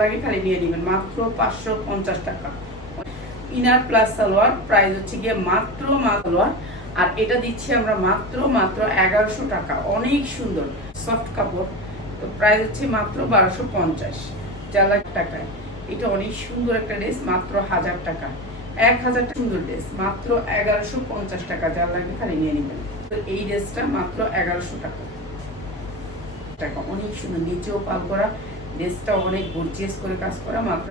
লাগে খালি নিয়ে নেবেন, মাত্র পাঁচশো পঞ্চাশ টাকা। ইনার প্লাস সালোয়ার, প্রাইস হচ্ছে গিয়ে মাত্র সালোয়ার। আর এটা দিচ্ছি আমরা মাত্র মাত্র এগারোশো টাকা। অনেক সুন্দর, সফট কাপড়। তো প্রাইস হচ্ছে মাত্র বারোশো পঞ্চাশ, চার টাকায়। এটা অনেক সুন্দর একটা ড্রেস, মাত্র হাজার টাকা। এক হাজার সুন্দর ড্রেস, মাত্র এগারোশো পঞ্চাশ টাকা, যার লাগে খালি নিয়ে নেবেন। তো এই ড্রেসটা মাত্র এগারোশো টাকা। টাকা, অনেক সুন্দর, নিচেও পাল করা। ড্রেসটা অনেক গর্জিয়াস করে কাজ করা মাত্র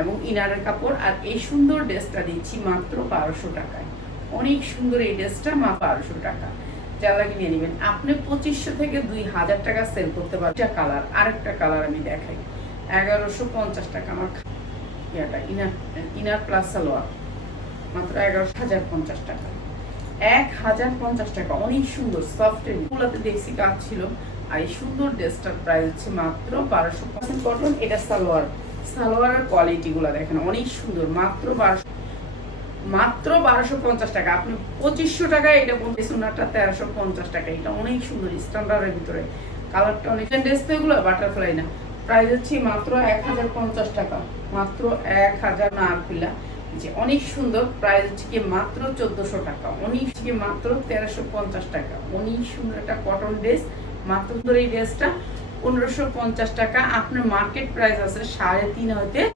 এবং ইনারের কাপড় আর এই সুন্দর ড্রেসটা দিচ্ছি মাত্র বারোশো টাকায়। অনেক সুন্দর এই ড্রেসটা মা বারোশো টাকা। যা লাগে নিয়ে নেবেন। আপনি পঁচিশশো থেকে দুই হাজার টাকা সেল করতে পারবেন। কালার আরেকটা কালার আমি দেখাই। এগারোশো পঞ্চাশ টাকা আমার ইয়াটা, ইনার ইনার প্লাস সালোয়ার। মাত্র এগারোশো হাজার পঞ্চাশ টাকা। এক হাজার পঞ্চাশ টাকা। অনেক সুন্দর সফট এগুলোতে দেখছি কাজ ছিল। আর এই সুন্দর ড্রেসটার প্রাইস হচ্ছে মাত্র বারোশো পার্সেন্ট কটন এটা সালোয়ার। সালোয়ারের কোয়ালিটি গুলা দেখেন, অনেক সুন্দর। মাত্র বারোশো মাত্র বারোশো পঞ্চাশ টাকা। আপনি পঁচিশশো টাকা এটা বলতে সোনারটা তেরোশো পঞ্চাশ টাকা। এটা অনেক সুন্দর স্ট্যান্ডার্ডের ভিতরে। কালারটা অনেক ড্রেস তো এগুলো বাটারফ্লাই না। প্রাইস হচ্ছে মাত্র এক হাজার পঞ্চাশ টাকা। মাত্র এক হাজার না আরফিলা যে অনেক সুন্দর প্রাইস হচ্ছে কি মাত্র চোদ্দশো টাকা, অনেক কি মাত্র তেরোশো পঞ্চাশ টাকা। অনেক সুন্দর একটা কটন ড্রেস মাত্র সুন্দর এই ড্রেসটা পনেরোশো পঞ্চাশ টাকা। আপনার মার্কেট প্রাইস আছে সাড়ে তিন হইতে